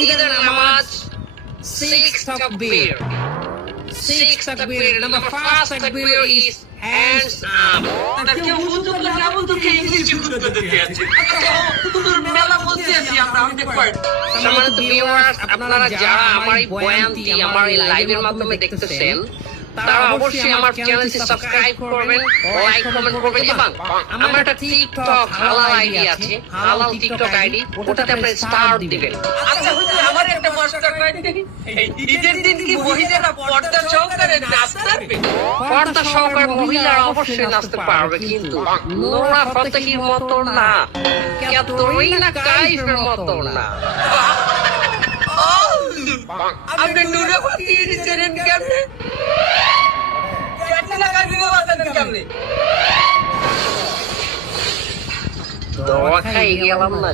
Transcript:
ঈদের নামাজ 6 takbir. 6 takbir. Number first takbir is hands up. তাকে উজু করলে না বলতো কে ইংলিশ উত্তর দিতে আছে তোর মেলা বলতে আছি আমরা আমাদের পয়েন্ট সম্মানিত ভিউয়ার্স, আপনারা যারা আমার এই বয়ানটি আমার এই লাইভের মাধ্যমে দেখতেছেন, তারা অবশ্যই আমার চ্যানেলটি সাবস্ক্রাইব করবেন, লাইক কমেন্ট করবেন এবং আমার একটা টিকটক হালাল আইডি আছে, হালাল টিকটক আইডি, ওটাতে আপনি স্টার দিবেন। আচ্ছা হুজুর আমার একটা মাস্টার কয়েন এই ঈদের দিন কি মহিলারা পর্দা সহকারে নাচতে পারবে পর্দা সহকারে মহিলারা অবশ্যই নাচতে পারবে, কিন্তু নোরা ফতেহির মতো না, ক্যাটরিনা কাইফের মতো না। আপনি নুরে ফাটিয়ে দিচ্ছেন কেমনে ক্যাটরিনা কাইফের বাজালেন কেমনে দোয়া খাই গেলাম না।